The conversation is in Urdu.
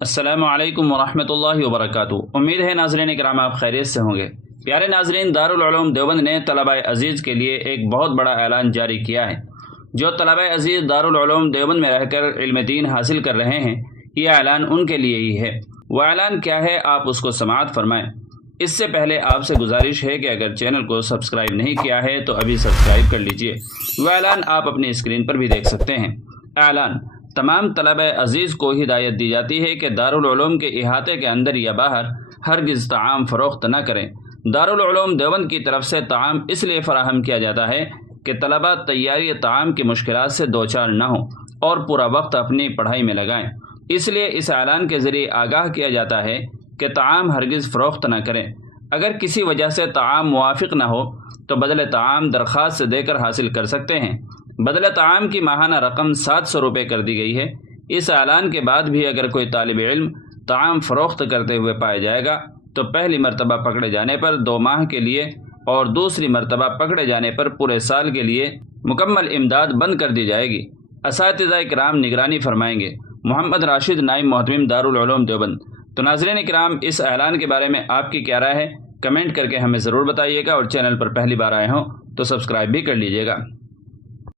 السلام علیکم ورحمۃ اللہ وبرکاتہ۔ امید ہے ناظرین کرام آپ خیریت سے ہوں گے۔ پیارے ناظرین، دارالعلوم دیوبند نے طلبہ عزیز کے لیے ایک بہت بڑا اعلان جاری کیا ہے۔ جو طلبہ عزیز دارالعلوم دیوبند میں رہ کر علم دین حاصل کر رہے ہیں، یہ اعلان ان کے لیے ہی ہے۔ وہ اعلان کیا ہے، آپ اس کو سماعت فرمائیں۔ اس سے پہلے آپ سے گزارش ہے کہ اگر چینل کو سبسکرائب نہیں کیا ہے تو ابھی سبسکرائب کر لیجئے۔ وہ اعلان آپ اپنی اسکرین پر بھی دیکھ سکتے ہیں۔ اعلان: تمام طلبہ عزیز کو ہدایت دی جاتی ہے کہ دارالعلوم کے احاطے کے اندر یا باہر ہرگز طعام فروخت نہ کریں۔ دارالعلوم دیوبند کی طرف سے طعام اس لیے فراہم کیا جاتا ہے کہ طلبہ تیاری طعام کی مشکلات سے دوچار نہ ہوں اور پورا وقت اپنی پڑھائی میں لگائیں۔ اس لیے اس اعلان کے ذریعے آگاہ کیا جاتا ہے کہ طعام ہرگز فروخت نہ کریں۔ اگر کسی وجہ سے طعام موافق نہ ہو تو بدلے طعام درخواست دے کر حاصل کر سکتے ہیں۔ بدل طعام کی ماہانہ رقم 700 روپے کر دی گئی ہے۔ اس اعلان کے بعد بھی اگر کوئی طالب علم طعام فروخت کرتے ہوئے پایا جائے گا تو پہلی مرتبہ پکڑے جانے پر 2 ماہ کے لیے اور دوسری مرتبہ پکڑے جانے پر پورے سال کے لیے مکمل امداد بند کر دی جائے گی۔ اساتذہ کرام نگرانی فرمائیں گے۔ محمد راشد، نائب محتمم دارالعلوم دیوبند۔ تو ناظرین کرام، اس اعلان کے بارے میں آپ کی کیا رائے ہے؟ کمنٹ کر کے ہمیں ضرور بتائیے گا، اور چینل پر پہلی بار آئے ہوں تو سبسکرائب بھی کر لیجیے گا۔